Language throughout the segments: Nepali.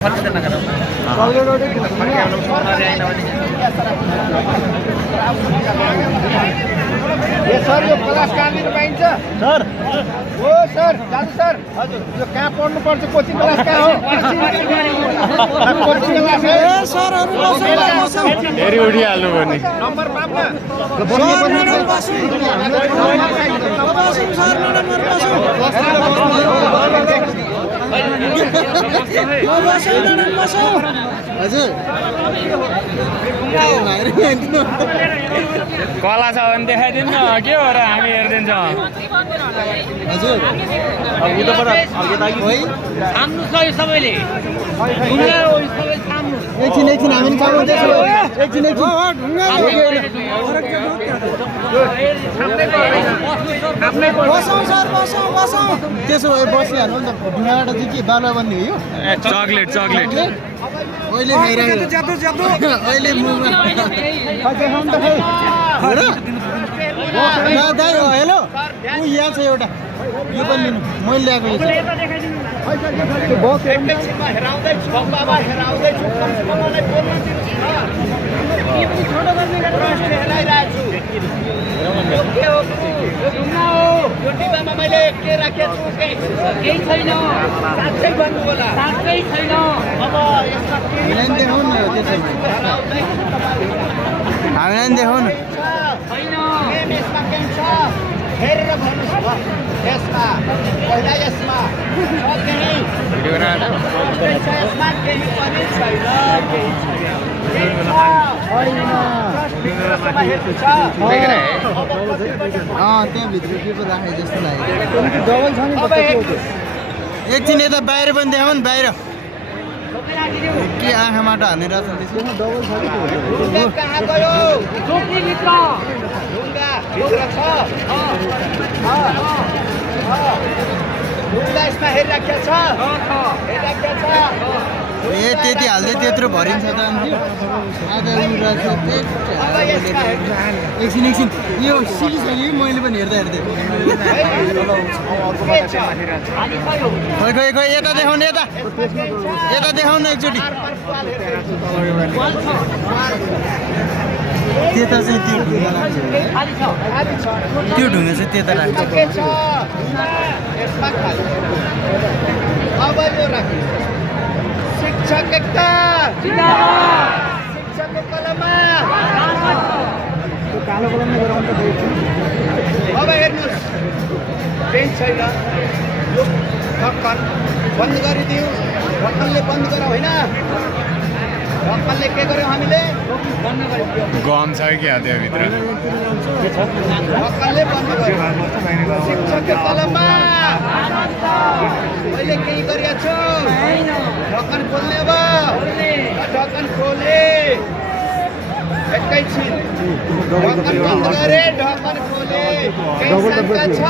सर यो क्लास कहाँ लिनु पाइन्छ सर हो सर जानु सर हजुर यो कहाँ पढ्नु पर्छ कोचिङ क्लास कहाँ हो कोचिङ क्लास ए सरहरु बस्नु हेरी उठिहाल्नु पर्ने नम्बर 5 मा हजुर कला छ भने देखाइदिनु न के हो र हामी हेरिदिन्छौँ हजुर सबैले एकछिन हामी काम गर्दैछौँ एकछिन बसौँ सर बसौँ त्यसो भए बसिहाल्नु नि त ढुङ्गाबाट चाहिँ के बालुवा बन्ने हो यो चकलेट अहिले खाइरहेको अहिले मुखमा दाइ हो हेलो ऊ यहाँ छ एउटा यो पनि लिनु मैले ल्याएको मैले के राखेको छु केही छैन साँच्चै भन्नु होला साँच्चै छैन अब यसमा हामीलाई देखाउनु न त्यसै हामीलाई देखाउनु छैन यसमा के छ हेरेर भन्नुहोस् यसमा पहिला यसमा यसमा केही पनि छैन त्यहाँभित्र के पो राखे जस्तो लाग्यो डबल छ नि एकछिन यता बाहिर पनि देखाउनु नि बाहिर के आँखाबाट हानेर छ त्यसमा डबल छ कि कहाँ गयो ढुङ्गा ढुङ्गा छ ढुङ्गा यसमा हेरिराखेको छ ए त्यति हाल्दै त्यत्रो भरिन्छ त आधा एकछिन यो सिकिसक्यो मैले पनि हेर्दै खै यता देखाउनु यता देखाउनु एकचोटि त्यता चाहिँ त्यो ढुङ्गा लाग्छ त्यो ढुङ्गा चाहिँ त्यता लाग्छ शिक्षक एकता शिक्षकको कलममा कालो कलमले गराउनु त अब हेर्नुहोस् पेन छैन यो ढक्कन बन्द गरिदियो ढक्कनले बन्द गर होइन ढक्कनले के गर्यो हामीले गम छ क्या त्यहाँभित्र ढक्कनले बन्द गर्यो शिक्षकको कलममा मैले केही गरेको छु ढक्कन खोल्ने अब ढक्कन खोले एकैछिन ढक्कन बन्द गरे ढक्कन खोले शङ्का छ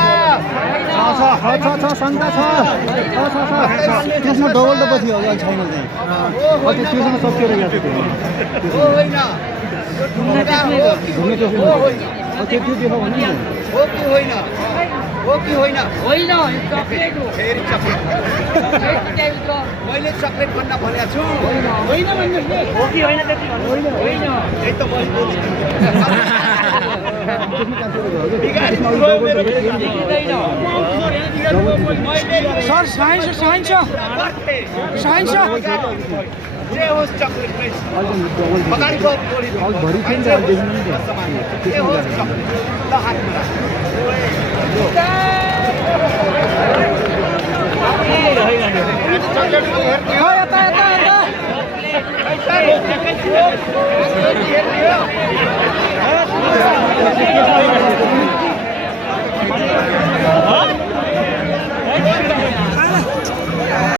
त्यसमा डबल त पछि हो छैन चाहिँ त्योसँग सकिएर गएको हो होइन त्यो देखाउ भने हो कि होइन होइन चकलेट हो फेरि चकलेट मैले चकलेट भन्न भनेको छु होइन भन्नुहोस् हो कि होइन त्यति होइन यही त मैले बोलेको सर साइन्स जे होस् चकलेट नै अगाडि जे होस् चकलेट ल हातमा यता